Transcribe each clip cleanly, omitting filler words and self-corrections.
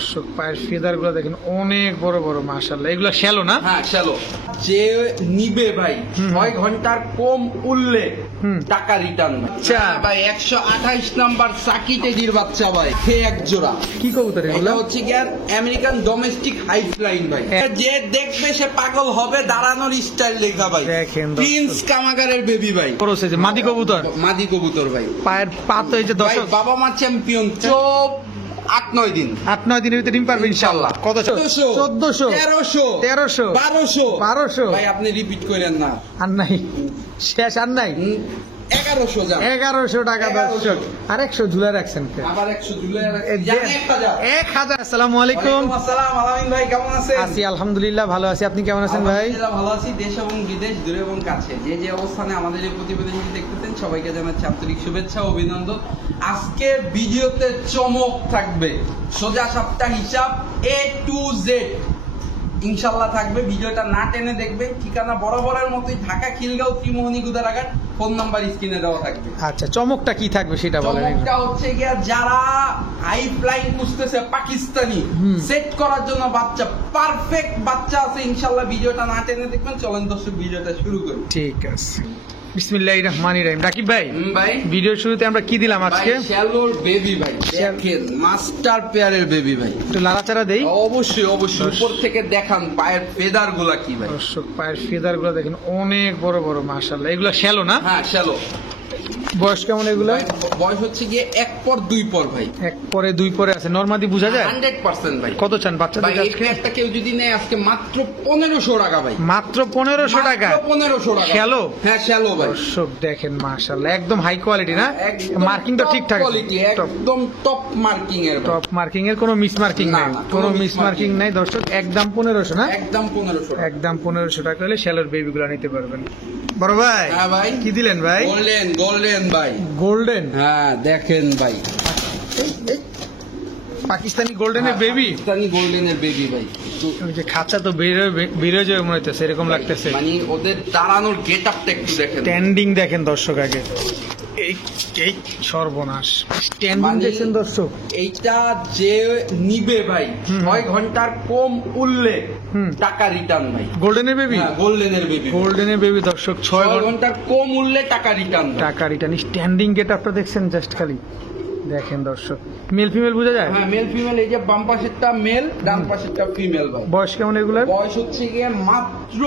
দর্শক পায়ের ফেদার গুলো দেখেন অনেক বড় বড় মাশাআল্লাহ। এগুলো শ্যালো না? হ্যাঁ শ্যালো। যে নিবে ভাই 6 ঘন্টার কম উঠলে টাকা রিটার্ন ভাই। আচ্ছা ভাই 128 নাম্বার সাকি টেডির বাচ্চা ভাই, হে এক জোড়া। কি কবুতর এগুলো? এটা হচ্ছে কি আর আমেরিকান ডোমেস্টিক হাই ফ্লাইং ভাই। যে দেখবে সে পাগল হবে, দাঁড়ানোর স্টাইল লেখা ভাই। দেখেন প্রিন্স কামাগারের বেবি ভাই, বড় সাইজে মাদি কবুতর। মাদি কবুতর ভাই। পায়ের পা তো এই যে ভাই দর্শক বাবা মা চ্যাম্পিয়ন, চোপ 8-9 দিন 8-9 দিনের ভিতরে ডিম পারবে ইনশাআল্লাহ। কত? 1400 1300 1200 ভাই আপনি রিপিট করেন না। আর নাই, শেষ আর নাই। 1100 যান। 1100 টাকা দর্শক। আর 100 ঝুলা রাখছেন কে? আবার 100 ঝুলে রাখছেন। জান 1000। আসসালামু আলাইকুম। আসসালাম আলামিন ভাই, কেমন আছেন? আছি আলহামদুলিল্লাহ, ভালো আছি। আপনি কেমন আছেন ভাই? আলহামদুলিল্লাহ ভালো আছি। দেশ এবং বিদেশ, দূরে এবং কাছে যে যে অবস্থানে আমাদের এই প্রতিবেদনটি দেখতেছেন সবাইকে জানাচ্ছি আন্তরিক শুভেচ্ছা ও অভিনন্দন। আজকের ভিডিওতে চমক থাকবে, সোজা সাপটা হিসাব A to Z ইনশাআল্লাহ থাকবে। ভিডিওটা না টেনে দেখবেন। ঠিকানা বরাবরের মতোই, ঢাকা খিলগাঁও ত্রিমোহনী গুদারাঘাট। ফোন নাম্বার স্ক্রিনে দেওয়া থাকবে। আচ্ছা, চমকটা কি থাকবে সেটা বলেন। চমকটা হচ্ছে গিয়া যারা হাই ফ্লাইং খুঁজতেছে পাকিস্তানি সেট করার জন্য বাচ্চা, পারফেক্ট বাচ্চা আছে ইনশাআল্লাহ। ভিডিওটা না টেনে দেখবেন। চলেন দর্শক ভিডিওটা শুরু করি। ঠিক আছে, বিসমিল্লাহির রহমানির রহিম। রাকিব ভাই, ভাই ভিডিওর শুরুতে আমরা কি দিলাম আজকে? শ্যালোর বেবি ভাই, দেখেন মাস্টার পেয়ারের বেবি ভাই। একটু লাড়াচাড়া দেই। অবশ্যই অবশ্যই, উপর থেকে দেখান পায়ের ফেদার গুলা কি ভাই। দর্শক পায়ের ফেদার গুলো দেখেন অনেক বড় বড় মাশাআল্লাহ। এগুলো শ্যালো না? হ্যাঁ শ্যালো। বয়স কেমন এগুলো? বয়স হচ্ছে গিয়ে 1 পর 2 পর ভাই। 1 পরে 2 পরে আছে, নরমাদি বোঝা যায় 100% ভাই। কত চান বাচ্চা ভাই দুটো এই আজকে? একটা কেউ যদি নেয় আজকে মাত্র 1500 টাকা ভাই। মাত্র 1500 টাকা? 1500 টাকা। শ্যালো? হ্যাঁ শ্যালো ভাই। দর্শক দেখেন মাশাআল্লাহ, একদম হাই কোয়ালিটি না? মার্কিং তো ঠিকঠাক আছে? একদম টপ মার্কিং এর। টপ মার্কিং এর, কোনো মিস মার্কিং না, নাই? না, কোনো কোনো মিস মার্কিং নাই দর্শক। একদম 1500 না? একদম 1500 টাকা। একদম 1500 টাকা হলে শ্যালোর বেবি গুলো নিতে পারবেন। বড় ভাই, হ্যাঁ ভাই। কি দিলেন ভাই? গোল্ডেন ভাই। গোল্ডেন? হ্যাঁ দেখেন ভাই, পাকিস্তানি গোল্ডেনের বেবি। পাকিস্তানি গোল্ডেনের বেবি ভাই। ওই যে খাঁচা তো বেরোয় যাবে মনে হচ্ছে, এরকম লাগতেছে। মানে ওদের দাঁড়ানোর গেটআপটা একটু দেখেন, স্ট্যান্ডিং দেখেন দর্শক আগে। এই এই সর্বনাশ, স্ট্যান্ডিং দেখেন দর্শক। এইটা যে নিবে ভাই 6 ঘন্টার কম উঠলে টাকা রিটার্ন ভাই। গোল্ডেনের বেবি? হ্যাঁ গোল্ডেনের বেবি। গোল্ডেনের বেবি দর্শক, 6 ঘন্টার কম উঠলে টাকা রিটার্ন। টাকা রিটার্ন। স্ট্যান্ডিং গেট আপটা দেখছেন জাস্ট খালি দেখেন দর্শক। মেল ফিমেল বোঝা যায়? হ্যাঁ মেল ফিমেল। এই যে বাম পাশেরটা মেল, ডান পাশেরটা ফিমেল ভাই। বয়স কেমন এগুলোর? বয়স হচ্ছে গিয়ে মাত্র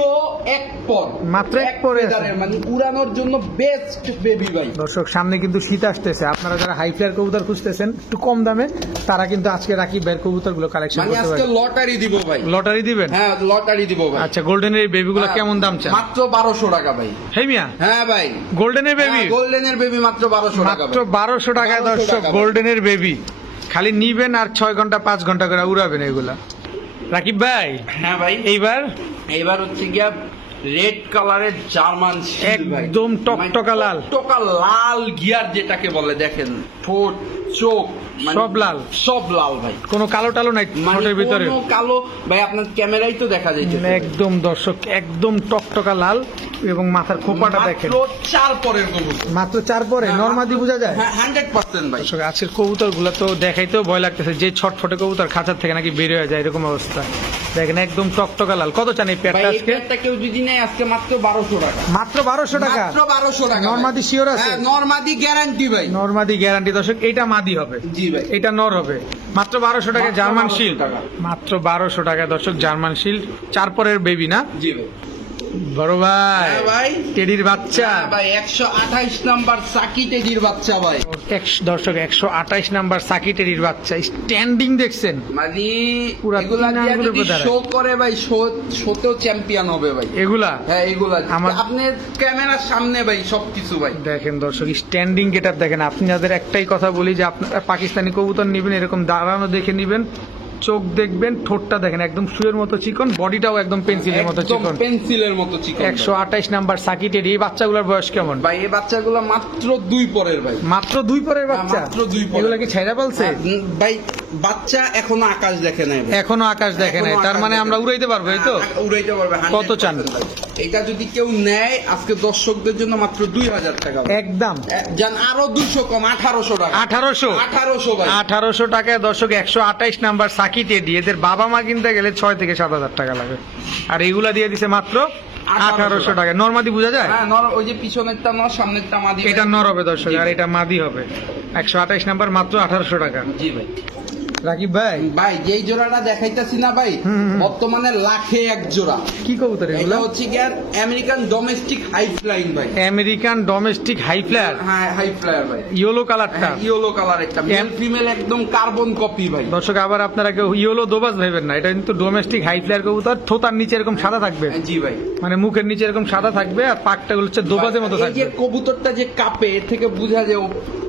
1 পর। মাত্র 1 পরে আছে। মানে উড়ানোর জন্য বেস্ট বেবি ভাই। দর্শক সামনে কিন্তু শীত আসতেছে, আপনারা যারা হাই ফ্লায়ার কবুতর খুঁজতেছেন একটু কম দামে, তারা কিন্তু আজকে রাকিব ভাইয়ের কবুতর গুলো কালেকশন মানে করতে আজকে পারবেন। লটারি দিব ভাই। লটারি দিবেন? হ্যাঁ লটারি দিব ভাই। আচ্ছা, গোল্ডেনের বেবি গুলো কেমন দাম চান? মাত্র 1200 টাকা ভাই। হেই মিয়া, হ্যাঁ ভাই গোল্ডেনের বেবি? গোল্ডেনের বেবি মাত্র 1200 টাকা। মাত্র 1200 টাকায় দর্শক গোল্ডেনের বেবি। খালি নিবেন আর 6 ঘন্টা 5 ঘন্টা করে উড়াবেন এগুলা। রাকিব ভাই, হ্যাঁ ভাই এইবার হচ্ছে গিয়া রেড কালারের জার্মান শিল্ড ভাই। একদম টকটকা লাল। টকটকা লাল গিয়ার যেটাকে বলে, দেখেন ঠোঁট চোখ সব লাল। সব লাল ভাই। কোনো কালো টালো নাই ঠোঁটের ভিতরে? কোনো কালো ভাই আপনার ক্যামেরাই তো দেখা যাচ্ছে। একদম দর্শক একদম টকটকা লাল এবং মাথার খোপাটা দেখেন। মাত্র 4 পরের কবুতর। মাত্র 4 পরে? নরমাদি বোঝা যায়? হ্যাঁ 100% ভাই। দর্শক আজকের কবুতর গুলো তো দেখাইতেও ভয় লাগতেছে, যে ছটফটে কবুতর খাঁচার থেকে নাকি বের হয়ে যায় এরকম অবস্থা। দেখেন একদম টকটকা লাল। কত চান এই পেয়ারটা আজকে? এই পেয়ারটা কেউ যদি নেয় আজকে মাত্র 1200 টাকা। মাত্র 1200 টাকা? মাত্র 1200 টাকা। নরমাদি শিওর আছে? হ্যাঁ নরমাদি গ্যারান্টি ভাই। নরমাদি গ্যারান্টি দর্শক। এটা মাদি হবে? জি ভাই। এটা নর হবে। মাত্র 1200 টাকা জার্মান শিল্ড। মাত্র 1200 টাকা দর্শক জার্মান শিল্ড। 4 পরের বেবি না? জি ভাই। বড় ভাই, হ্যাঁ ভাই টেডির বাচ্চা ভাই 128 নাম্বার সাকি টেডির বাচ্চা ভাই। দর্শক 128 নাম্বার সাকি টেডির বাচ্চা। স্ট্যান্ডিং দেখছেন মানে পুরা এগুলা তিন দিয়ে আঙ্গুলের যদি উপরে শো করে ভাই, শোতেও চ্যাম্পিয়ন হবে ভাই এগুলা। হ্যাঁ এগুলা আমার- আপনার ক্যামেরার সামনে ভাই সবকিছু ভাই। দেখেন দর্শক স্ট্যান্ডিং গেটআপ দেখেন। আপনাদের একটাই কথা বলি যে আপনারা পাকিস্তানি কবুতর নিবেন এরকম দাঁড়ানো দেখে নিবেন। চোখ দেখবেন, ঠোঁটটা দেখেন একদম সুয়ের মতো চিকন, বডিটাও একদম পেন্সিলের মতো একদম চিকন। পেন্সিলের মতো চিকন। 128 নাম্বার সাকি টেডি। এই বাচ্চাগুলোর বয়স কেমন ভাই এই বাচ্চাগুলো মাত্র 2 পরের ভাই। মাত্র 2 পরের বাচ্চা? মাত্র 2 পরের। এগুলা কি ছাইরা বলছে? ভাই বাচ্চা এখনো আকাশ দেখে নাই ভাই। এখনো আকাশ দেখে নাই, এখনো তার আকাশ মানে দেখে আমরা নাই। উড়াইতে পারবো, এই তো? উড়াইতে পারবে। কত চান? 100% ভাই। এটা যদি কেউ নেয় আজকে দর্শকদের জন্য মাত্র 2000 টাকা ভাই। একদম জান আরো 200 কম, 1800 টাকা। 1800 ভাই। 1800 টাকায় দর্শক 128 নাম্বার সাকি টেডি, এদের বাবা মা কিনতে গেলে 6 থেকে 7000 টাকা লাগে, আর এইগুলা দিয়ে দিছে মাত্র 1800 টাকা। নরমাদি বোঝা যায়? হ্যাঁ নর, ওই যে পিছনেরটা নর, সামনেরটা মাদি। এটা নর হবে দর্শক, আর এটা মাদি হবে। 128 নাম্বার মাত্র 1800 টাকা। জি ভাই। রাকিব ভাই, ভাই যেই জোড়াটা দেখাইতাছি না ভাই, বর্তমানে লাখে এক জোড়া। কি কবুতর এটা এগুলো? হচ্ছে কি আর আমেরিকান ডোমেস্টিক হাই ফ্লাইং ভাই। আমেরিকান ডোমেস্টিক হাই ফ্লায়ার, হ্যাঁ হাই ফ্লায়ার ভাই। ইয়েলো কালারটা। ইয়েলো কালার, একটা মেল ফিমেল একদম কার্বন কপি ভাই। দর্শক আবার আপনারা কেউ ইয়েলো দোবাজ ভাবেন না, এটা কিন্তু ডোমেস্টিক হাই ফ্লায়ার কবুতর। থোতার নিচে এরকম সাদা থাকবে, জি ভাই। মানে মুখের নিচে এরকম সাদা থাকবে, আর পাকটা হচ্ছে দোবাজের মতো এই থাকবে। যে কবুতরটা যে কাপে, এর থেকে বোঝা যায়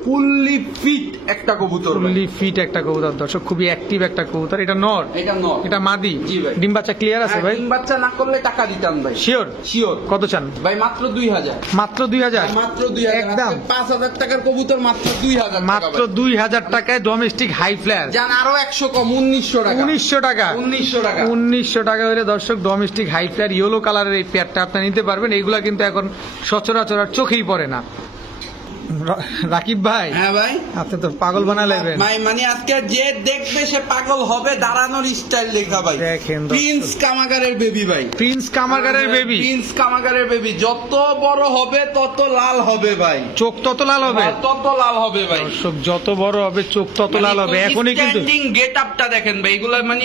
ফুললি ফিট একটা কবুতর ভাই। ফুললি ফিট একটা কবুতর দর্শক, খুবই অ্যাক্টিভ একটা কবুতর। এটা নর, এটা নর, এটা মাদি। জি ভাই। ডিম বাচ্চা ক্লিয়ার আছে ভাই? ডিম বাচ্চা না করলে টাকা দিতাম ভাই। শিওর? শিওর। কত চান ভাই মাত্র 2000। মাত্র 2000? মাত্র 2000। একদম 5000 টাকার কবুতর মাত্র 2000 টাকা মাত্র ভাই। 2000 টাকায় ডোমেস্টিক হাই ফ্লায়ার। জান আরো 100 কম, 1900 টাকা। 1900 টাকা। 1900 টাকা। 1900 টাকা হলে দর্শক ডোমেস্টিক হাই ফ্লায়ার ইয়েলো কালারের এই পেয়ারটা আপনি নিতে পারবেন। এইগুলা কিন্তু এখন সচরাচর আর চোখেই পড়ে না। রাকিব ভাই, হ্যাঁ ভাই। আপনি তো পাগল বানালেন ভাই, মানে আজকে যে দেখবে সে পাগল হবে। দাঁড়ানোর স্টাইল দেখা ভাই। দেখেন দর্শক। প্রিন্স কামাগারের বেবি ভাই। প্রিন্স কামাগারের বেবি। প্রিন্স কামাগারের বেবি যত বড় হবে তত লাল হবে ভাই। চোখ তত লাল হবে তত লাল হবে ভাই। দর্শক, যত বড় হবে চোখ তত লাল হবে। এখনই কিন্তু গেট আপটা দেখেন ভাই, এগুলো মানে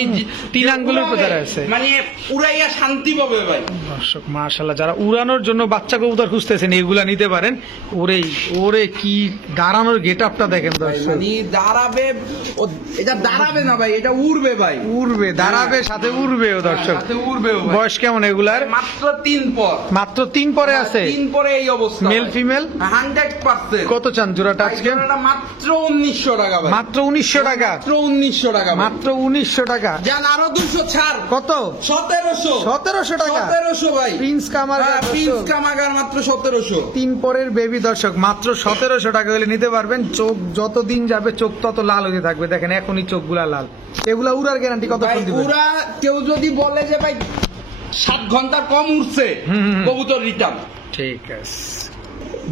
তিন আঙ্গুলের প্রচার আছে, মানে উড়াইয়া শান্তি পাবে ভাই। দর্শক মাশাআল্লাহ, যারা উড়ানোর জন্য বাচ্চা কবুতর খুঁজতেছেন এগুলা নিতে পারেন। ওরে কি দাঁড়ানোর গেট আপটা দেখেন দর্শক। মানে দাঁড়াবে, এটা দাঁড়াবে না ভাই, এটা উড়বে ভাই। উড়বে, দাঁড়াবে, সাথে উড়বেও দর্শক। সাথে উড়বেও ভাই। বয়স কেমন এগুলার? মাত্র 3 পর। মাত্র 3 পরে আছে। 3 পরে এই অবস্থা। Male female 100%। কত চান জোড়াটা আজকে? মাত্র 1900 টাকা ভাই। মাত্র 1900 টাকা। মাত্র 1900 টাকা ভাই। মাত্র 1900 টাকা। জান আরো 200 ছাড়। কত? 1700। 1700 টাকা। 1700 ভাই। প্রিন্স কামাগার। প্রিন্স কামাগার মাত্র 1700। 3 পরের বেবি দর্শক, মাত্র 1700 টাকা হলে নিতে পারবেন। চোখ যত দিন যাবে চোখ তত লাল হতে থাকবে। দেখেন এখনই চোখগুলা লাল। এগুলা উড়ার গ্যারান্টি কতক্ষণ দিবেন? ওরা কেউ যদি বলে যে ভাই 7 ঘন্টা কম উঠছে, কবুতর রিটার্ন। ঠিক আছে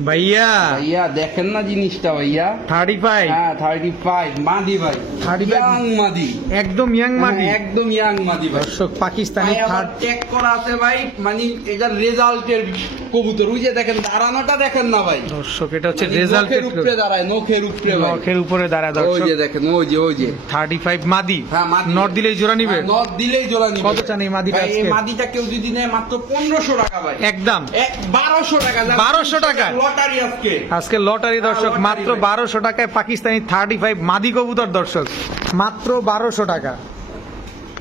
ভাইয়া। ভাইয়া দেখেন না জিনিসটা ভাইয়া। 35। হ্যাঁ 35 মাদি ভাই। 35 ইয়াং মাদি। একদম ইয়াং মাদি। হ্যাঁ, একদম ইয়াং মাদি ভাই। দর্শক পাকিস্তানি চেক করা আছে ভাই, মানে এটা রেজাল্টের কবুতর। ওই যে দেখেন দাঁড়ানোটা দেখেন না ভাই। দর্শক এটা হচ্ছে মানে রেজাল্টের নখের উপরে দাঁড়ায়, নখের উপরে ভাই। নখের উপরে দাঁড়ায় ওই দর্শক। যে দেখেন, ওই যে 35 মাদি। হ্যাঁ মাদি। নট দিলেই জোড়া নিবে? হ্যাঁ, নট দিলেই জোড়া নিবে। কত চান এই মাদিটা ভাই, এই আজকে? মাদিটা কেউ যদি নেয় মাত্র 1500 টাকা ভাই। একদম 1200 টাকা। 1200 টাকা। লটারি আজকে লটারি দর্শক, লটারি মাত্র ভাই। 1200 টাকায় পাকিস্তানি 35 মাদি কবুতর দর্শক, মাত্র 1200 টাকা।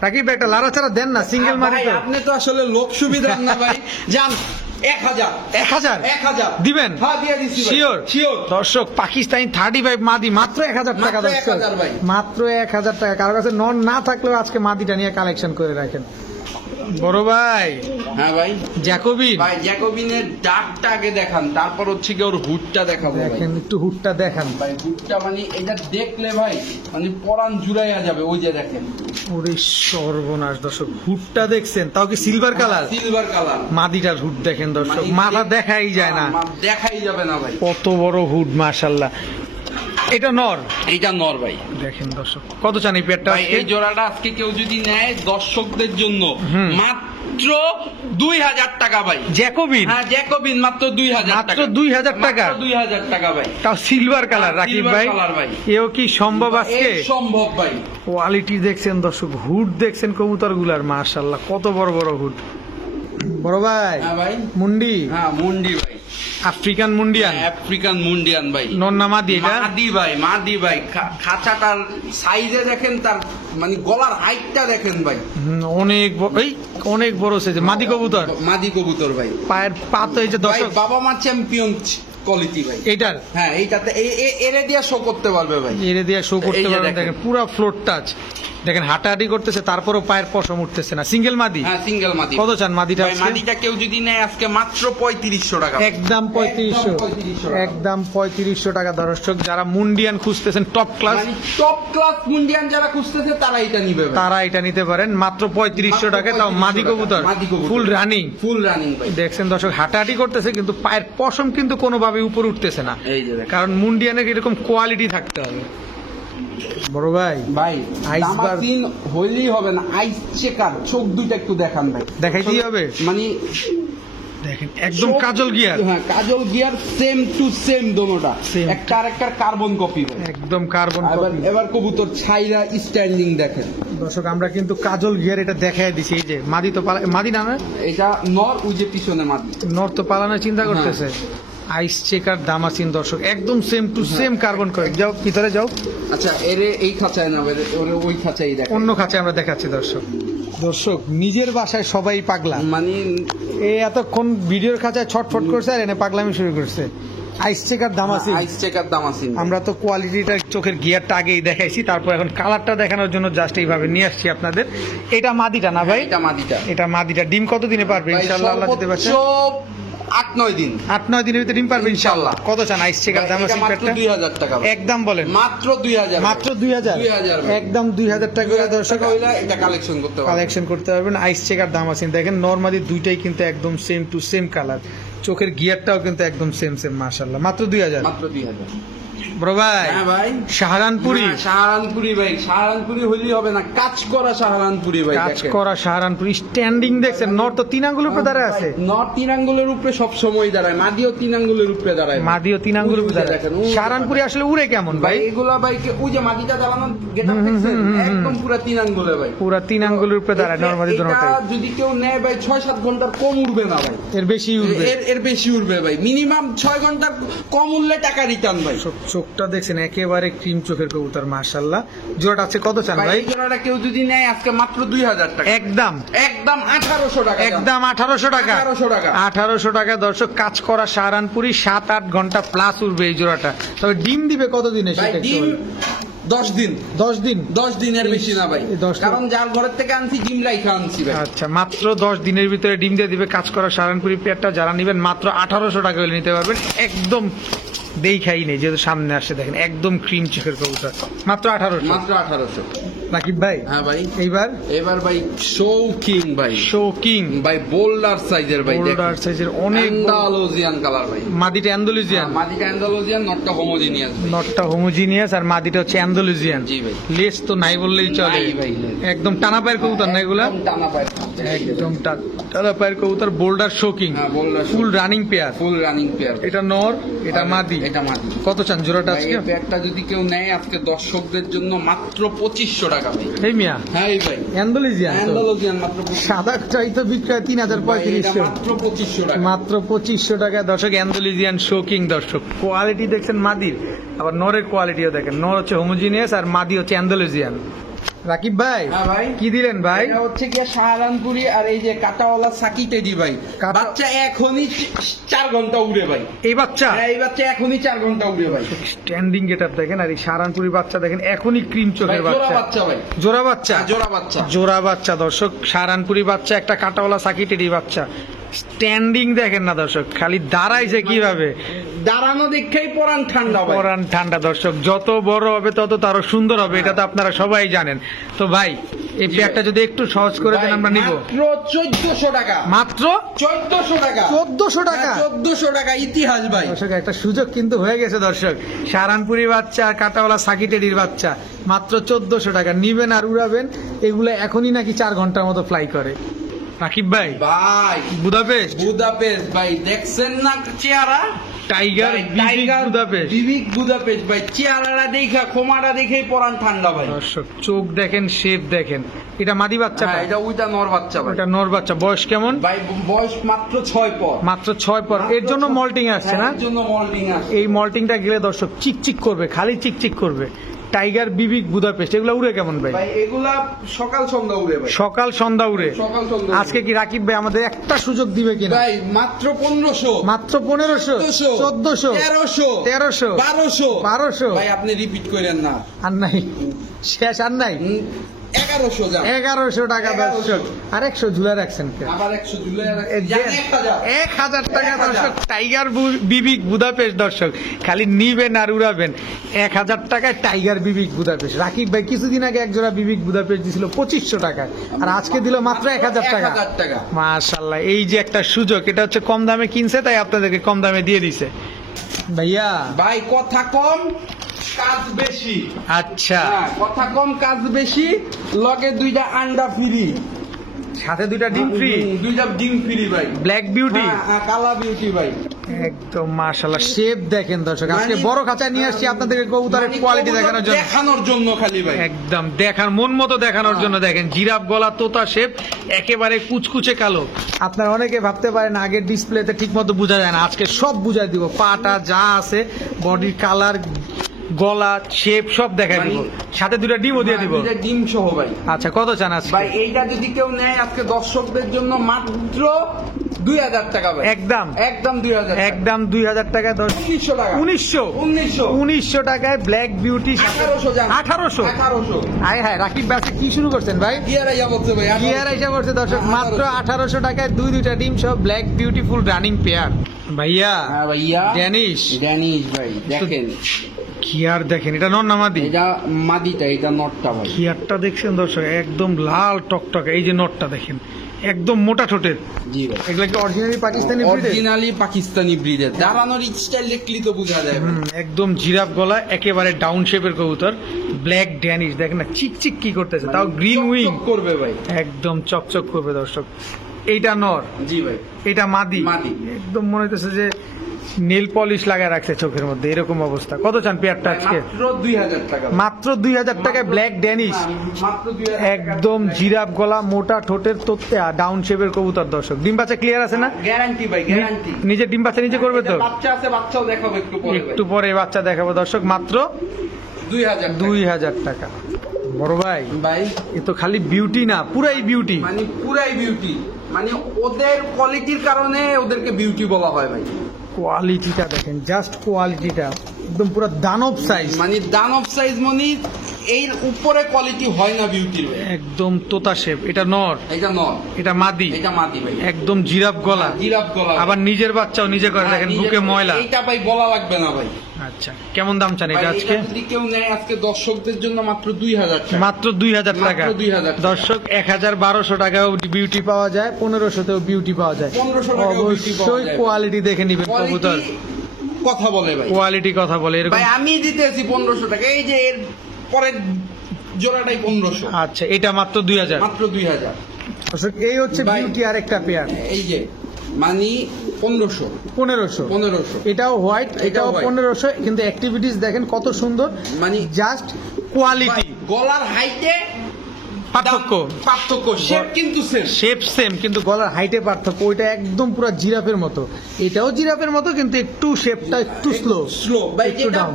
রাকিব ভাই একটা লাড়াচাড়া দেন না, সিঙ্গেল মাদি ভাই, তো। আপনি তো আসলে লোক সুবিধা না ভাই। জান 1000 1000 দিবেন? হ্যাঁ দিয়ে দিচ্ছি ভাই। শিওর? শিওর। দর্শক পাকিস্তানি 35 মাদি মাত্র 1000 টাকা মাত্র দর্শক, 1000 ভাই। মাত্র 1000 টাকা। কারোর কাছে নন না থাকলেও আজকে মাদিটা নিয়ে কালেকশন করে রাখেন। বড় ভাই হ্যাঁ ভাই। জ্যাকোবিন। ভাই জ্যাকোবিনের ডাকটা আগে দেখান, তারপর হচ্ছে কি ওর হুডটা দেখাবো ভাই। দেখেন একটু হুডটা দেখান ভাই হুডটা মানে এটা দেখলে ভাই মানে পরান জুড়াইয়া যাবে। ওই যে দেখেন, ওরে সর্বনাশ দর্শক, হুডটা দেখছেন? তাও কি সিলভার কালার? Silver colour. মাদিটার হুড দেখেন দর্শক, মাথা দেখাই যায় না, দেখাই যাবে না ভাই। কত বড় হুড মাশাআল্লাহ। এটা নর? এইটা নর ভাই। দেখেন দর্শক, কত চান এই পেয়ারটা? ভাই এই জোড়াটা আজকে কেউ যদি নেয় দর্শকদের জন্য মাত্র 2000 টাকা ভাই। জ্যাকোবিন? হ্যাঁ জ্যাকোবিন মাত্র 2000 টাকা। মাত্র 2000 টাকা? মাত্র 2000 টাকা ভাই। তাও সিলভার কালার। রাকিব ভাই কালার ভাই, এও কি সম্ভব আজকে? সম্ভব ভাই। কোয়ালিটি দেখছেন দর্শক, হুড দেখছেন কবুতর গুলার, মাশাআল্লাহ কত বড় বড় হুড। বড় ভাই হ্যাঁ ভাই। মুন্ডি? হ্যাঁ মুন্ডি ভাই। আফ্রিকান মুন্ডিয়ান? আফ্রিকান মুন্ডিয়ান ভাই। নন্না মাদি? এটা মাদি ভাই। খাঁচাটার সাইজে দেখেন, তার মানে গলার হাইটটা দেখেন ভাই। অনেক বড় সাইজ মাদি কবুতর। মাদি কবুতর ভাই। পায়ের পা তো এই যে ভাই দর্শক, বাবা মা চ্যাম্পিয়ন কোয়ালিটি ভাই এইটার। হ্যাঁ এইটাতে এরে দিয়া শো করতে পারবে ভাই। এরে দিয়ে শো করতে এই যে পারবেন। দেখেন। দেখেন পুরো ফ্লোর টাচ, দেখেন হাঁটাহাঁটি করতেছে তারপরও পায়ের পশম উঠতেছে না। সিঙ্গেল মাদি? হ্যাঁ সিঙ্গেল মাদি। কত চান মাদিটা? ভাই মাদিটা কেউ যদি নেয় আজকে মাত্র 3500 টাকা। একদম 3500, একদম 3500 টাকা। দর্শক যারা মুন্ডিয়ান খুঁজতেছেন টপ ক্লাস, টপ ক্লাস মুন্ডিয়ান যারা খুঁজতেছে তারা এটা নিবে, তারা এটা নিতে পারেন মাত্র 3500 টাকায়। তাও মাদি কবুতর ফুল রানিং, ফুল রানিং ভাই। দেখছেন দর্শক হাঁটাহাঁটি করতেছে কিন্তু পায়ের পশম কিন্তু কোনোভাবে উপরে উঠতেছে না, এই যে দেখেন। কারণ মুন্ডিয়ানের এরকম কোয়ালিটি থাকতে হবে। বড় ভাই ভাই আইসবার দামাসিন হইলেই হবে না, আইস চেকার চোখ দুইটা একটু দেখান ভাই। দেখাইতেই হবে, মানে দেখেন একদম কাজল গিয়ার। হ্যাঁ কাজল গিয়ার সেম টু সেম দোনোটা, Same. একটা আর একটা কার্বন কপি ভাই। একদম কার্বন এবার কপি। এবার কবুতর ছাইরা স্ট্যান্ডিং দেখেন দর্শক আমরা কিন্তু কাজল গিয়ার এটা দেখাই দিছি। এই যে মাদি তো মাদি না, এটা নর, ওই যে পিছনে মাদি নর তো পালানোর চিন্তা করতেছে। আইস চেকার দামাসিন দর্শক একদম সেম টু সেম কার্বন করে। যাও ভিতরে যাও। আচ্ছা এরে এই খাঁচায় না, ওরে ওই খাঁচাই দেখেন। অন্য খাঁচায় আমরা দেখাচ্ছি দর্শক। দর্শক নিজের বাসায় সবাই পাগলা, মানে এ এতক্ষণ ভিডিওর খাঁচায় ছটফট করছে আর এনে পাগলামি শুরু করছে। আইস চেকার দামাসিন, আইস চেকার দামাসিন। আমরা তো কোয়ালিটিটা চোখের গিয়ারটা আগেই দেখাইছি, তারপর এখন কালারটা দেখানোর জন্য জাস্ট এইভাবে নিয়ে আসছি আপনাদের। এটা মাদিটা না ভাই? এটা মাদিটা। এটা মাদিটা। ডিম কত দিনে পারবে ইনশাআল্লাহ? আল্লাহ দিতে পারছে 8-9 দিন, 8-9 দিনের ভিতরে ডিম পারবে ইনশাআল্লাহ। কত চান আইস চেকার দামাসিন মাত্র পেটটা? 2000 টাকা ভাই। একদম বলেন মাত্র 2000, মাত্র 2000, 2000 ভাই। একদম 2000 টাকা করে দর্শক হইলে এটা কালেকশন করতে পারবেন। কালেকশন করতে পারবেন। আইস চেকার দামাসিন দেখেন নরমালি দুইটাই কিন্তু একদম সেম টু সেম কালার, চোখের গিয়ারটাও কিন্তু একদম সেম সেম। মাশাআল্লাহ মাত্র 2000। মাত্র 2000। বড় ভাই হ্যাঁ ভাই সাহারানপুরি, হ্যাঁ, সাহারানপুরি ভাই। সাহারানপুরি হইলেই হবে না, কাজ করা সাহারানপুরি ভাই। কাজ দেখেন। করা সাহারানপুরি স্ট্যান্ডিং দেখছেন। নর তো 3 আঙ্গুলের উপরে দাঁড়ায় আছে, নর 3 আঙ্গুলের উপরে সব সময় দাঁড়ায়, মাদিও 3 আঙ্গুলের উপরে দাঁড়ায়। মাদিও 3 আঙ্গুলের উপরে দাঁড়ায়। দেখেন, সাহারানপুরি আসলে উড়ে কেমন ভাই? এগুলা ভাই ওই যে মাদিটা দাঁড়ানো গেটআপ দেখছেন, একদম পুরো 3 আঙ্গুলে ভাই। পুরা 3 আঙ্গুলের উপরে দাঁড়ায় নরমালি এটা দুটোটাই। যদি কেউ নেয় ভাই 6-7 ঘন্টার কম উড়বে না ভাই, এর বেশি উড়বে, এর বেশি উড়বে ভাই। মিনিমাম 6 ঘন্টার কম উড়লে টাকা রিটার্ন ভাই। চোখটা দেখছেন একেবারে ক্রিম চোখের কবুতর মাশাআল্লাহ। জোড়াটা আছে কত চান ভাই? এই জোড়াটা কেউ যদি নেয় আজকে মাত্র 2000 টাকা। একদম একদম 1800 টাকা। একদম 1800 টাকা। 1800 টাকা। 1800 টাকা দর্শক। কাজ করা সাহারানপুরি 7-8 ঘন্টা প্লাস উঠবে এই জোড়াটা। তবে ডিম দিবে কত দিনে ভাই সেটা একটু ডিম বলেন। 10 দিন। 10 দিন? 10 দিনের বেশি না ভাই, 10 দিন। কারণ যার ঘরের থেকে আনছি ডিম রাইখা আনছি ভাই। আচ্ছা মাত্র 10 দিনের ভিতরে ডিম দিয়ে দিবে কাজ করা সাহারানপুরি পেয়ারটা। যারা নেবেন মাত্র 1800 টাকা হলে নিতে পারবেন। একদম দেখাই নেই যেহেতু সামনে আসে, দেখেন একদম ক্রিম চোখের কবুতর মাত্র 1800। মাত্র 1800। নাকিব ভাই হ্যাঁ ভাই এইবার এবার ভাই শৌকিং ভাই, শোকিং ভাই বোল্ডার সাইজের ভাই, বোল্ডার সাইজের অনেক বড়। অ্যান্ডালুজিয়ান কালার ভাই। মাদিটা অ্যান্ডালুজিয়ান, মাদিটা অ্যান্ডালুজিয়ান, নটটা হোমোজিনিয়াস ভাই। নটটা হোমোজিনিয়াস আর মাদিটা হচ্ছে অ্যান্ডালুজিয়ান। জি ভাই। লেস তো নাই বললেই চলে, নাই ভাই, লেস। একদম টানা পায়ের কবুতর না এগুলা? একদম টানা পায়। একদম টানা পায়ের কবুতর। বোল্ডার শোকিং, হ্যাঁ boulder full running pair. Full running pair. এটা নর, এটা মাদি। এটা মাদি। কত চান জোড়াটা ভাই আজকে? এই পেয়ারটা যদি কেউ নেয় আজকে দর্শকদের জন্য মাত্র 2500 টাকা ভাই। এই মিয়া হ্যাঁ এই ভাই অ্যান্ডালুজিয়ান তো। অ্যান্ডালুজিয়ান মাত্র 2500 সাদা চাইতো বিক্রয় 3000 ভাই, এটা 3500, মাত্র 2500 টাকা। মাত্র 2500 টাকা দর্শক। অ্যান্ডালুজিয়ান শোকিং দর্শক। কোয়ালিটি দেখছেন মাদির, আবার নরের কোয়ালিটিও দেখেন। নর হচ্ছে হোমোজিনিয়াস আর মাদি হচ্ছে অ্যান্ডালুজিয়ান। রাকিব ভাই হ্যাঁ ভাই। কি দিলেন ভাই? এটা হচ্ছে কি সাহারানপুরি আর এই যে কাটাওয়ালা সাকি টেডি ভাই। বাচ্চা এখনই 4 ঘন্টা উড়ে ভাই। এই বাচ্চা হ্যাঁ, এই বাচ্চা এখনই 4 ঘন্টা উড়ে ভাই। স্ট্যান্ডিং গেটআপ দেখেন। আর এই সাহারানপুরি বাচ্চা দেখেন এখনই ক্রিম ভাই চোখের জোড়া বাচ্চা। বাচ্চা ভাই, জোড়া বাচ্চা, জোড়া বাচ্চা। জোড়া বাচ্চা দর্শক। সাহারানপুরি বাচ্চা, একটা কাটাওয়ালা সাকিটেরি বাচ্চা। স্ট্যান্ডিং দেখেন না দর্শক, খালি দাঁড়াইছে কিভাবে, দাঁড়ানো দেখেই পরান ঠান্ডা ভাই। পরান ঠান্ডা দর্শক। যত বড় হবে তত তারও সুন্দর হবে, এটা তো আপনারা সবাই জানেন। তো ভাই এই পেয়ারটা যদি একটু সহজ করে দেন আমরা নিব। মাত্র 1400 টাকা। মাত্র 1400 টাকা। 1400 টাকা। 1400 টাকা ইতিহাস ভাই। দর্শক একটা সুযোগ কিন্তু হয়ে গেছে দর্শক। সাহারানপুরি বাচ্চা আর কাটাওয়ালা সাকিটেরির বাচ্চা মাত্র 1400 টাকা। নিবেন আর উড়াবেন। এগুলো এখনই নাকি 4 ঘন্টার মতো ফ্লাই করে। রাকিব ভাই ভাই বুদাপেস্ট, বুদাপেস্ট ভাই দেখছেন না চেহারা? Tiger tiger Budapest. বিবিক বুদাপেস্ট ভাই, চেহারাটা দেখা খোমাটা দেখেই পরান ঠান্ডা ভাই। দর্শক চোখ দেখেন, শেপ দেখেন। এটা মাদি বাচ্চা, হ্যাঁ, এটা ওইটা নর বাচ্চা ভাই। এটা নর বাচ্চা। বয়স কেমন ভাই বয়স মাত্র 6 পর। মাত্র 6 পর। এর জন্য মল্টিং আসছে না? হ্যাঁ, এর জন্য মল্টিং আসছে। এই মল্টিংটা গেলে দর্শক চিকচিক করবে, খালি চিকচিক করবে। টাইগার বিবিক বুদাপেস্ট এগুলো উড়ে কেমন ভাই? ভাই এগুলা সকাল সন্ধ্যা উড়ে ভাই। সকাল সন্ধ্যা উড়ে। সকাল সন্ধ্যা উড়ে। আজকে কি রাকিব ভাই আমাদের একটা সুযোগ দিবে কিনা? ভাই মাত্র 1500, মাত্র 1500, 1400, 1300, 1300, 1200, 1200। ভাই আপনি রিপিট করেন না। আর নাই, শেষ আর নাই। 1100 যান 1100 টাকা দর্শক। আর 100 ঝুলা রাখছেন কে? আবার 100 ঝুলে এই যে 1000 টাকা দর্শক, টাইগার বিবিক বুদাপেস্ট দর্শক, খালি নিবেন আর উড়াবেন। 1000 টাকায় টাইগার বিবিক বুদাপেস্ট। রাকিব ভাই কিছুদিন আগে এক জোড়া বিবিক বুদাপেস্ট দিছিল 2500 টাকায়, আর আজকে দিল মাত্র 1000 টাকা। মাশাআল্লাহ, এই যে একটা সুযোগ, এটা হচ্ছে কম দামে কিনছে তাই আপনাদেরকে কম দামে দিয়ে দিছে ভাইয়া। ভাই কথা কম কাজ বেশি। আচ্ছা, কথা কম কাজ বেশি, লগে 2টা আন্ডা ফ্রি, সাথে 2টা ডিম ফ্রি। 2টা ডিম ফ্রি ভাই। ব্ল্যাক বিউটি, কালা বিউটি ভাই, একদম মাশাআল্লাহ। শেপ দেখেন দর্শক, আজকে বড় খাঁচায় নিয়ে আসছি আপনাদেরকে কবুতরের কোয়ালিটি দেখানোর জন্য খালি ভাই, একদম দেখার মন মতো দেখানোর জন্য। দেখেন জিরাফ গলা, তোতা শেপ, একেবারে কুচকুচে কালো। আপনারা অনেকে ভাবতে পারেন আগের ডিসপ্লেতে ঠিক মতো বোঝা যায় না, আজকে সব বুঝাই দিব। পাটা যা আছে, বডির কালার, গলা, শেপ সব দেখাই দিব, সাথে 2টা ডিমও দিয়ে দিব। 2টা ডিম সহ ভাই। আচ্ছা, কত চান আজকে ভাই? এইটা যদি কেউ নেয় আজকে দর্শকদের জন্য মাত্র 2000 টাকা ভাই। একদম 2000, একদম 2000 টাকায় 1900 টাকা, 1900 টাকায় ব্ল্যাক বিউটি। 1800 হায় হায়, রাকিব ভাই কি শুরু করছেন ভাই? গিয়ার আইয়া বলছে ভাই, গিয়ার আইসা করছে দর্শক, মাত্র 1800 টাকায় 2টা ডিম সহ ব্ল্যাক বিউটিফুল রানিং পেয়ার ভাইয়া। হ্যাঁ ভাইয়া, ড্যানিশ ভাই দেখেন গিয়ার, দেখেন এটা নর না মাদি? এটা মাদিটা, এটা নটটা ভাই। গিয়ারটা দেখছেন দর্শক, একদম লাল টকটকে। এই যে নটটা দেখেন, একদম মোটা ঠোঁটের। জি ভাই, এগুলা কি অরিজিনালি পাকিস্তানি ব্রিডের? অরিজিনালি পাকিস্তানি ব্রিডের। দাঁড়ানোর স্টাইল দেখলি তো বোঝা যায় ভাই। একদম জিরাফ গলা, একেবারে ডাউন শেপের কবুতর, ব্ল্যাক ড্যানিশ। দেখেন না চিকচিক কি করতেছে, তাও গ্রিন উইং করবে ভাই, একদম চকচক করবে দর্শক। এইটা নর, জি ভাই। এটা মাদি। একদম মনে হইতেছে যে নেল পলিশ লাগায় রাখছে চোখের মধ্যে, এরকম অবস্থা। কত চান পেয়ারটা আজকে? মাত্র 2000 টাকা, মাত্র 2000 টাকায় ব্ল্যাক ড্যানিশ, মাত্র 2000 টাকা। একদম জিরাফ গলা, মোটা ঠোঁটের, তোতে ডাউন শেপের কবুতর দর্শক। ডিম বাচ্চা ক্লিয়ার আছে না? গ্যারান্টি ভাই, গ্যারান্টি। নিজে ডিম বাচ্চা নিজে করবে তো? বাচ্চা আছে, বাচ্চাও দেখাবো একটু পরে। একটু পরে বাচ্চা দেখাবো দর্শক। মাত্র 2000 টাকা। বড় ভাই, এ তো খালি বিউটি না, পুরাই বিউটি, মানে পুরাই বিউটি। মানে ওদের কোয়ালিটির কারণে ওদেরকে বিউটি বলা হয় ভাই। কোয়ালিটিটা দেখেন, জাস্ট কোয়ালিটিটা একদম পুরো দানব সাইজ। মানে দানব সাইজ, মানে এর উপরে কোয়ালিটি হয় না বিউটির। একদম তোতা শেপ। এটা নর, এটা নর, এটা মাদি। এটা মাদি ভাই, একদম জিরাফ গলা, জিরাফ গলা। আবার নিজের বাচ্চাও নিজে করে। দেখেন বুকে ময়লা। এটা ভাই বলা লাগবে না ভাই। আচ্ছা, কেমন দাম চান এটা আজকে? যদি কেউ নেয় আজকে দর্শকদের জন্য মাত্র 2000 টাকা। মাত্র 2000 টাকা দর্শক। 1200 টাকাও বিউটি পাওয়া যায়, 1500তেও বিউটি পাওয়া যায়। 1500 টাকাও বিউটি পাওয়া যায়। অবশ্যই কোয়ালিটি দেখে নিবেন কবুতর, কথা বলে ভাই, কোয়ালিটি কথা বলে। এরকম ভাই আমি দিতেছি 1500 টাকা। এই যে এর পরের জোড়াটাই 1500। আচ্ছা, এটা মাত্র 2000, মাত্র 2000 দর্শক। এই হচ্ছে বিউটি আরেকটা পেয়ার, এই যে মানে 1500। এটাও হোয়াইট, এটাও 1500। কিন্তু অ্যাক্টিভিটিস দেখেন কত সুন্দর, মানে জাস্ট কোয়ালিটি। গলার হাইটে পার্থক্য, শেপ সেম কিন্তু গলার হাইটে পার্থক্য। ওইটা একদম পুরো জিরাফের মতো, এটাও জিরাফের মতো, কিন্তু একটু শেপটা একটু স্লো, একটু ডাউন।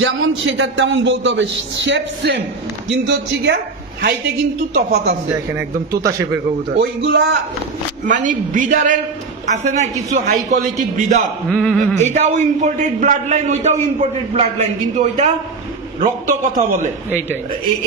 যেমন সেটা তেমন বলতে হবে, শেপ সেম কিন্তু হচ্ছে গিয়া হাইটে কিন্তু তফাৎ আছে। দেখেন একদম তোতা শেপের কবুতর। ওইগুলা মানে ব্রিডারের আছে না কিছু হাই কোয়ালিটি ব্রিডার, এটাও ইম্পোর্টেড ব্লাড লাইন, ওইটাও ইম্পোর্টেড ব্লাড লাইন, কিন্তু ওইটা রক্ত কথা বলে।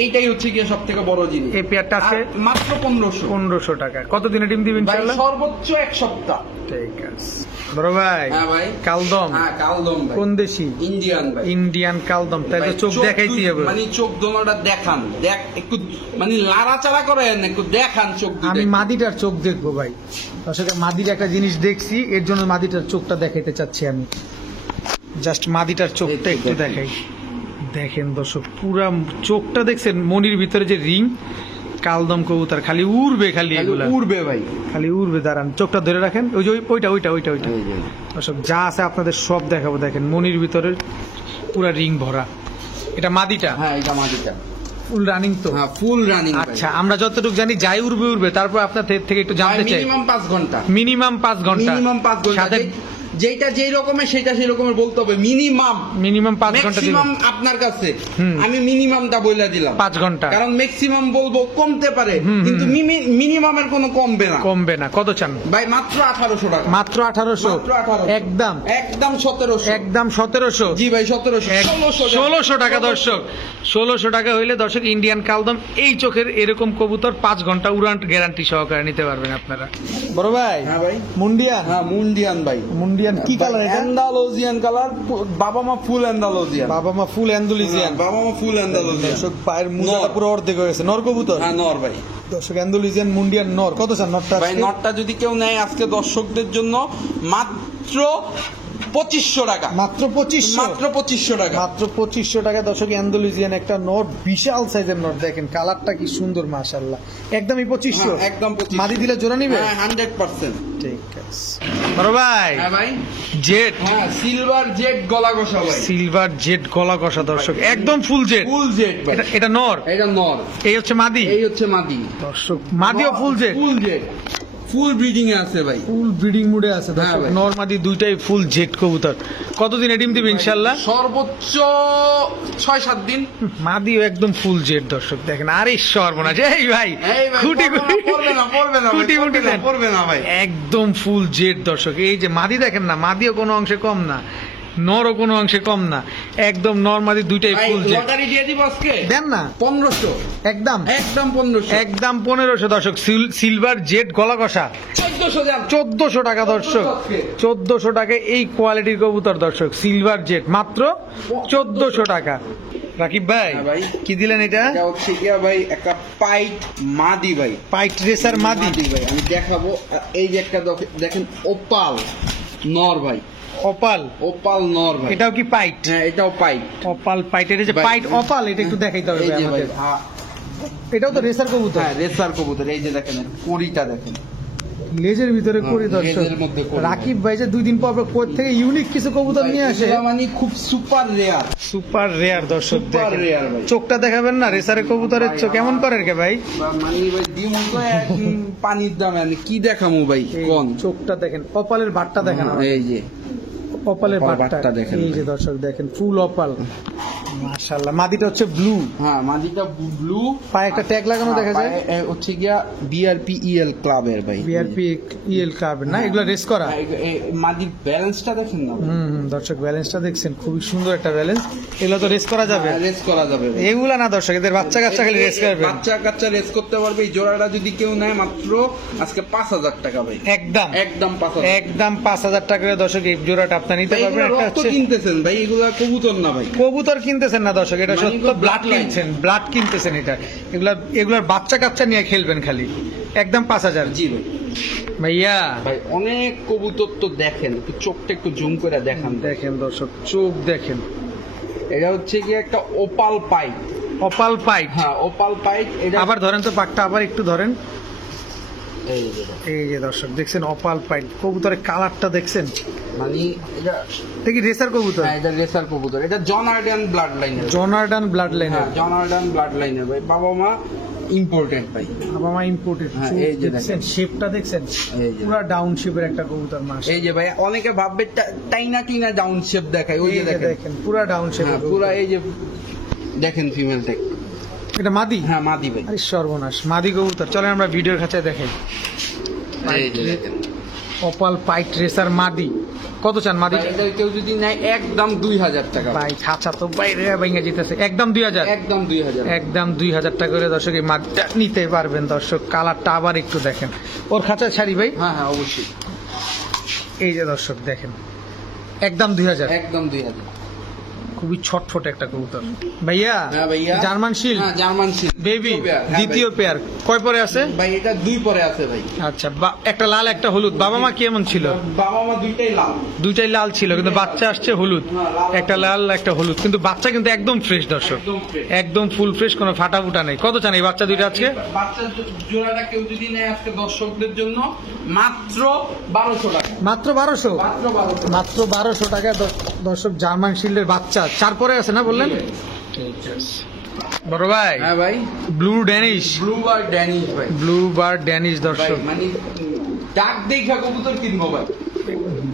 এইটাই হচ্ছে কি সব থেকে বড় জিনিস। এই পেয়ারটা আছে মাত্র 1500 টাকা। কতদিনে ডিম দিবেন ইনশাআল্লাহ? সর্বোচ্চ 1 সপ্তাহ। ঠিক আছে বড় ভাই। হ্যাঁ ভাই, কালদম। হ্যাঁ কালদম ভাই। কোন দেশি? ইন্ডিয়ান ভাই। ইন্ডিয়ান কালদম। তাহলে চোখ দেখাইতে হবে, মানে চোখ দোনোটা দেখান, দেখ একটু মানে লাড়াচাড়া করেন, একটু দেখান চোখ। আমি মাদিটার চোখ দেখবো ভাই, আসলে মাদির একটা জিনিস দেখছি, এর জন্য মাদিটার চোখটা দেখাইতে চাচ্ছি আমি। জাস্ট মাদিটার চোখটা একটু দেখাই। দেখেন দর্শক, পুরা চোখটা দেখছেন, মনির ভিতরে যে রিং। কালদম কবুতর খালি উড়বে, খালি উড়বে ভাই, খালি উড়বে। দাঁড়ান, চোখটা ধরে রাখেন। ওই যে ওইটা দর্শক, যা আছে আপনাদের সব দেখাবো। দেখেন মনির ভিতরে পুরা রিং ভরা। এটা মাদিটা? হ্যাঁ এটা মাদিটা। ফুল রানিং তো? হ্যাঁ ফুল রানিং। আচ্ছা, আমরা যতটুকু জানি যাই উড়বে। তারপর আপনার থেকে একটু জানতে চাই। মিনিমাম 5 ঘন্টা। মিনিমাম 5 ঘন্টা। সাথে যেটা যেই রকমের সেটা সেই রকমের বলতে হবে। মিনিমাম 5 ঘন্টা দিবেন। ম্যাক্সিমাম আপনার কাছে আমি মিনিমামটা বলে দিলাম 5 ঘন্টা, কারণ ম্যাক্সিমাম বলবো কমতে পারে কিন্তু মিনিমামের কোনো কমবে না। কত চান ভাই? মাত্র 1800 টাকা। মাত্র 1800 একদম 1700 জি ভাই 1600 টাকা দর্শক। 1600 টাকা হইলে দর্শক ইন্ডিয়ান কালদম এই চোখের এরকম কবুতর 5 ঘন্টা উড়ান গ্যারান্টি সহকারে নিতে পারবেন আপনারা। বড় ভাই, হ্যাঁ ভাই, মুন্ডিয়ান। হ্যাঁ মুন্ডিয়ান ভাই। মুন্ডিয়ান কি কালার এটা? অ্যান্ডালুজিয়ান কালার, বাবা মা ফুল অ্যান্ডালুজিয়ান। বাবা মা ফুল অ্যান্ডালুজিয়ান। বাবা মা ফুল অ্যান্ডালুজিয়ান। দর্শক পায়ের মুজাটা পুরো অর্ধেক হয়ে গেছে। নর কবুতর? হ্যাঁ নর ভাই। দর্শক অ্যান্ডালুজিয়ান মুন্ডিয়ান নর কত চান নরটা? ভাই নরটা যদি কেউ নেয় আজকে দর্শকদের জন্য মাত্র 2500 টাকা। মাত্র 2500 টাকা। মাত্র 2500 টাকা দর্শক। অ্যান্ডালুজিয়ান একটা নর, বিশাল সাইজের নর, দেখেন কালারটা কি সুন্দর মাশাআল্লাহ। একদমই 2500? হ্যাঁ, একদম 2500। মাদি দিলে জোড়া নিবে? হ্যাঁ 100%। ঠিক আছে বড় ভাই। হ্যাঁ ভাই, জেড। হ্যাঁ সিলভার জেড গলা কষা ভাই। সিলভার জেড গলা কষা দর্শক, একদম ফুল জেড। ফুল জেড ভাই। এটা নর? এটা নর। এই হচ্ছে মাদি? এই হচ্ছে মাদি দর্শক। মাদিও ফুল জেড? ফুল জেড, ফুল ব্রিডিং এ আছে ভাই। ফুল ব্রিডিং মুডে আছে দর্শক। ভাই। নর মাদি দুইটাই ফুল জেড কবুতর। কতদিন ডিম দিবে ইনশাআল্লাহ? সর্বোচ্চ 6-7 দিন। মাদিও একদম ফুল জেড দর্শক, দেখেন। আরে সর্বনাশ, এই ভাই খুঁটি পড়বে না ভাই। একদম ফুল জেড দর্শক। এই যে মাদি দেখেন না, মাদিও কোনো অংশে কম না, নরও কোনো অংশে কম না, একদম নর মাদি দুইটাই ফুল জেড। লটারি দিয়ে দিব আজকে, দেন না 1500 একদম 1500 দর্শক। সিলভার জেড গলা কষা 1400 টাকা দর্শক। 1400 টাকা এই কোয়ালিটির কবুতর দর্শক। সিলভার জেড মাত্র 1400 টাকা। রাকিব ভাই, হ্যাঁ ভাই, কি দিলেন এটা? এটা হচ্ছে কি ভাই, একটা পাইট মাদি ভাই। পাইট রেসার মাদি ভাই আমি দেখাবো। এই যে একটা দেখেন ওপাল নর ভাই। ওপাল নর ভাই। এটাও কি পাইট? হ্যাঁ এটাও পাইট। অপাল পাইট। এটা যে ভাই, পাইট অপাল, এটা একটু দেখাইতে হবে এই ভাই যে ভাই, আমাদের। এটাও তো রেসার কবুতর? হ্যাঁ রেসার কবুতর। এই যে দেখেন কোরিটা দেখেন, লেজের ভিতরে করি দর্শক। লেজের মধ্যে করি। রাকিব ভাই যে 2 দিন পর পর থেকে ইউনিক কিছু কবুতর নিয়ে আসে, এগুলা মানে খুব সুপার রেয়ার। সুপার রেয়ার দর্শক। সুপার দেখেন রেয়ার ভাই। চোখটা দেখাবেন না, রেসারের কবুতরের চোখ কেমন করেন কে ভাই? মানে ভাই ডিম তো এক পানির দামে। আমি কি দেখামু ভাই কোন? চোখটা দেখেন, অপালের বাটটা দেখেন। এই যে অপালের অপাল বাটটা বাটটা দেখেন এই যে দর্শক দেখেন, ফুল অপাল মাশাআল্লাহ। মাদিটা হচ্ছে ব্লু। হ্যাঁ মাদিটা ব্লু। পায়ে একটা ট্যাগ লাগানো দেখা যায়। হচ্ছে গিয়া বিআরপিইএল ক্লাবের ভাই। বিআরপিইএল ক্লাব না, এগুলা রেস করা। মাদির ব্যালেন্সটা দেখেন না দর্শক, ব্যালেন্সটা দেখছেন, খুবই সুন্দর একটা ব্যালেন্স। এগুলো তো রেস করা যাবে? রেস করা যাবে। এগুলা না দর্শক, এদের বাচ্চা কাচ্চা খালি রেস করবে। বাচ্চা রেস করতে পারবে। এই জোড়াটা যদি কেউ নেয় মাত্র আজকে 5000 টাকা ভাই। একদম 5000 টাকা করে দর্শক এই জোড়াটা আপনি নিতে পারবেন। একটা হচ্ছে কিনতেছেন ভাই, এগুলা কবুতর না ভাই। কবুতর কিনতেছেন না দর্শক, এটা সত্য ব্লাড কিনছেন, ব্লাড কিনতেছেন। এটা এগুলার বাচ্চা কাচ্চা নিয়ে খেলবেন খালি। একদম 5000। জি ভাই। ভাইয়া ভাই অনেক কবুতর তো দেখেন, একটু চোখটা একটু জুম করে দেখান। দেখেন দর্শক, চোখ দেখেন। এটা হচ্ছে কি একটা ওপাল পাইট। অপাল পাইট? হ্যাঁ ওপাল পাইট। এটা আবার ধরেন তো পাকটা, আবার একটু ধরেন। এই যে এই যে দর্শক দেখছেন অপাল পাইট কবুতরের কালারটা দেখছেন। মানে এটা দেখি রেসার কবুতর। হ্যাঁ এটা রেসার কবুতর। এটা জনার্ডান ব্লাড লাইনের। জনার্ডান ব্লাড লাইনের। হ্যাঁ জনার্ডান ব্লাড লাইনের ভাই। বাবা মা ইম্পোর্টেন্ট ভাই। বাবা মা ইম্পোর্টেড। হ্যাঁ, এই যে দেখছেন শেপটা দেখছেন, এই যে পুরো ডাউন শেপের একটা কবুতর মাস। এই যে ভাই অনেকে ভাববে টাইনা ডাউন শেপ দেখায়। ওই যে দেখেন পুরো ডাউন শেপের। পুরো এই যে দেখেন ফিমেলটা। এটা মাদি? হ্যাঁ মাদি ভাই। আরে সর্বনাশ, মাদি কবুতর। চলেন আমরা ভিডিওর কাছে দেখাই। এই যে দেখেন অপাল পাইট রেসার মাদি। কত চান মাদি? এটা কেউ যদি নেয় একদম 2000 টাকা ভাই। খাঁচা তো বাইরে ভেঙে যেতেছে। একদম 2000। একদম 2000 টাকা করে দর্শক এই মাদিটা নিতে পারবেন দর্শক। কালারটা আবার একটু দেখেন। ওর খাঁচা ছাড়ি ভাই? হ্যাঁ হ্যাঁ অবশ্যই। এই যে দর্শক দেখেন, একদম 2000। একদম 2000। খুবই ছটফট একটা কবুতর ভাইয়া। হ্যাঁ ভাইয়া। German shield? হ্যাঁ জার্মান শিল্ড বেবি দ্বিতীয় পেয়ার। কয় পরে আছে ভাই? এটা 2 পরে আছে ভাই। আচ্ছা, একটা লাল একটা হলুদ। বাবা মা কেমন ছিল? বাবা মা দুইটাই লাল ছিল, কিন্তু বাচ্চা আসছে হলুদ। একটা লাল একটা হলুদ, কিন্তু বাচ্চা কিন্তু একদম ফ্রেশ দর্শক, একদম ফুল ফ্রেশ, কোনো ফাটা ফুটা নেই। কত চান এই বাচ্চা দুইটা আজকে? বাচ্চা জোড়াটা কেউ যদি নেয় আজকে দর্শকদের জন্য মাত্র 1200 টাকা। মাত্র 1200 টাকা দর্শক। জার্মান শিল্ডের বাচ্চা 4 পরে আছে না বললেন? বড় ভাই। হ্যাঁ ভাই। ব্লু ড্যানিশ ভাই। ব্লু বার ড্যানিশ দর্শক। মানে ডাক দেখা কবুতর কিনবো ভাই।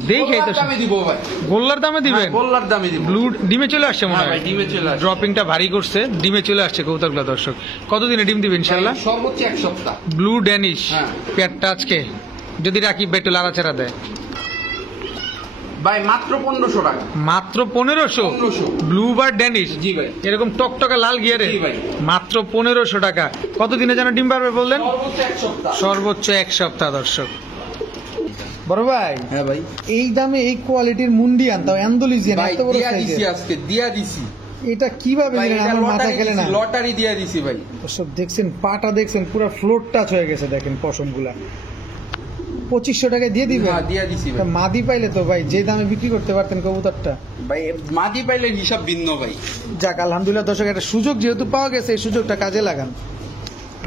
দেখে তো গোল্লার দামে দিব ভাই, গোল্লার দামে দিবেন। হ্যাঁ, গোল্লার দামে দিব। ব্লু ডিমে চলে আসছে মনে হ্যাঁ হয়, ভাই, ডিমে চলে আসছে। ড্রপিংটা ভারী করছে, ডিমে চলে আসছে কবুতরগুলো দর্শক। কতদিনে ডিম দিবেন ইনশাল্লাহ? ভাই, সর্বোচ্চ 1 সপ্তাহ। ব্লু ড্যানিশ হ্যাঁ। পেয়ারটা আজকে যদি রাকিব ভাই একটু লাড়াচাড়া দেয়, ভাই মাত্র 1500 টাকা। মাত্র 1500। 1500 ব্লু বার ড্যানিশ জি ভাই, এরকম টকটকা লাল গিয়ারে জি ভাই। মাত্র 1500 টাকা। কতদিনে যেন ডিম পারবে বললেন? সর্বোচ্চ 1 সপ্তাহ। সর্বোচ্চ 1 সপ্তাহ দর্শক। বড় ভাই হ্যাঁ ভাই, এই দামে এই কোয়ালিটির মুন্ডি আনতাম অ্যান্ডোলিজিয়ান ভাই এত বড় দিয়া দিছি সাইজের, আজকে, দিয়া দিছি এটা কিভাবে ভাই, দিলেন? এটা আমার মাথা গেলে না। লটারি দিয়া দিছি ভাই। দর্শক দেখছেন পাটা, দেখছেন পুরো ফ্লোর টাচ হয়ে গেছে, দেখেন পশমগুলা। 2500 টাকায় দিয়ে দিবেন? হ্যাঁ, দিয়া দিছি তা ভাই। মাদি পাইলে তো ভাই যে দামে বিক্রি করতে পারতেন কবুতরটা। ভাই মাদি পাইলে হিসাব ভিন্ন ভাই। যাক আলহামদুলিল্লাহ দর্শক, একটা সুযোগ যেহেতু পাওয়া গেছে এই সুযোগটা কাজে লাগান।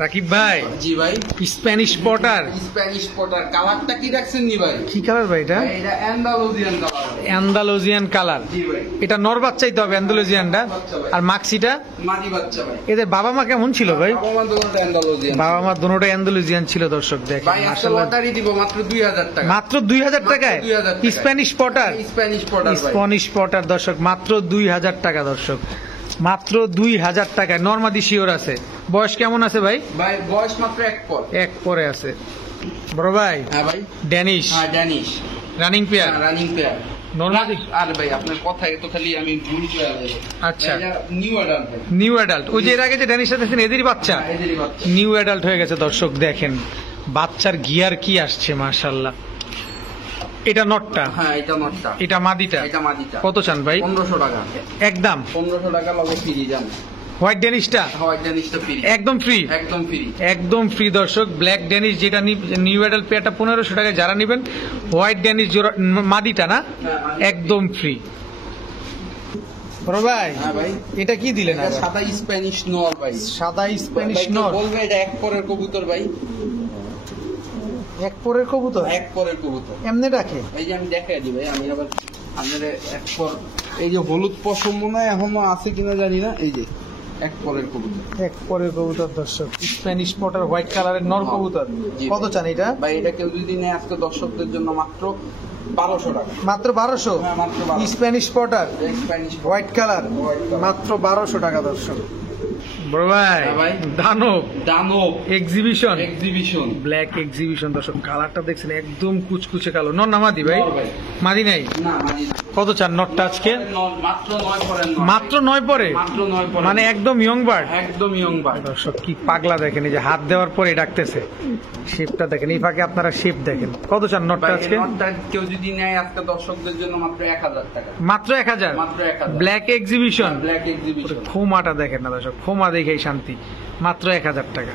রাকিব ভাই জি ভাই, স্প্যানিশ পটার, স্প্যানিশ পটার কালারটা কি রাখছেন নি ভাই? কি কালার ভাই এটা? ভাই, এটা অ্যান্ডালুজিয়ান কালার। Andalusian colour. জি ভাই, এটা নর বাচ্চাই তো হবে অ্যান্ডালুজিয়ানটা। আর মাক্সিটা মাদি বাচ্চা ভাই। এদের বাবা মা কেমন ছিল ভাই? বাবা মা দুটোটা অ্যান্ডালুজিয়ান। বাবা মা দুটোটা অ্যান্ডালুজিয়ান ছিল দর্শক, দেখেন ভাই আজকে মাশাআল্লাহ। লটারি দিব মাত্র 2000 টাকা। মাত্র 2000 টাকায় 2000 টাকায়। স্প্যানিশ পটার, স্প্যানিশ পটার ভাই। স্প্যানিশ পটার দর্শক মাত্র 2000 টাকা দর্শক, মাত্র 2000 টাকায়। নরমাদি শিওর আছে। বয়স কেমন আছে ভাই? ভাই বয়স মাত্র 1 পর। এক পরে আছে। বড় ভাই হ্যাঁ ভাই, ড্যানিশ হ্যাঁ Danish running pair running pair. নরমাদি আর ভাই আপনার কথায় তো খালি আমি ভুল করে যাবো। আচ্ছা। নিউ অ্যাডাল্ট ভাই। New adult. ওই যে এর আগে যে ড্যানিশটা দেখছেন এদেরই বাচ্চা, হ্যাঁ, এদেরই বাচ্চা। নিউ অ্যাডাল্ট হয়ে গেছে দর্শক। দেখেন বাচ্চার গিয়ার কি আসছে মাশাআল্লাহ। এটা নটটা, হ্যাঁ এটা নটটা, এটা মাদিটা। এটা মাদিটা। কত চান ভাই? 1500 টাকা। একদম 1500 টাকা লগে ফ্রি যান। হোয়াইট ড্যানিশটা হয় ড্যানিশটা ফ্রি, একদম ফ্রি, একদম ফ্রি। একদম ফ্রি দর্শক। ব্ল্যাক ড্যানিশ যেটা নিউ অ্যাডাল্ট পেয়ারটা 1500 টাকায় যারা নেবেন, হোয়াইট ড্যানিশ জোড়া মাদিটা না হ্যাঁ, মাদিটা। একদম ফ্রি। বড় ভাই হ্যাঁ ভাই, এটা কি দিলেন? এটা আবার? সাদা স্প্যানিশ নর ভাই। সাদা স্প্যানিশ ভাই, কেউ নর, বলবে এটা এক পরের কবুতর ভাই। এক পরের কবুতর এক পরের কবুতর। এমনি রাখে? এই যে আমি দেখাই দিই ভাই, আমি আবার আপনার এক পর, এই যে হলুদ পশম মনে হয় এখনো আছে কিনা জানি না, এই যে এক পরের কবুতর। এক পরের কবুতর দর্শক, স্প্যানিশ পটার হোয়াইট কালারের নর কবুতর। জি। কত চান এটা? ভাই এটা কেউ যদি নেয় আজকে দর্শকদের জন্য মাত্র 1200 টাকা। মাত্র 1200। হ্যাঁ, মাত্র 1200। Spanish Potter Spanish white colour White color। মাত্র 1200 টাকা দর্শক। বড় ভাই হ্যাঁ ভাই। দানব দানব এক্সিবিশন, এক্সিবিশন। ব্ল্যাক এক্সিবিশন দর্শক। কালারটা দেখছেন একদম কুচকুচে কালো। নর না মাদি ভাই? নর ভাই। মাদি নাই। না মাদি না। কত চান নটটা আজকে? মাত্র 9 পরের নর। মাত্র 9 পরে, মাত্র 9 পরের। মানে একদম ইয়ং বার্ড একদম ইয়ং বার্ড। দর্শক। কি পাগলা দেখেন, এই যে হাত দেওয়ার পরে ডাকতেছে। শেপটা দেখেন, এই ফাঁকে আপনারা শেপ দেখেন। কত চান নটটা ভাই আজকে? এই নটটা কেউ যদি নেয় আজকে দর্শকদের জন্য মাত্র 1000 টাকা। মাত্র 1000। মাত্র 1000। Black exhibition. Black exhibition. খোমাটা দেখেন না দর্শক, খোমা দেখেই শান্তি। মাত্র 1000 টাকা।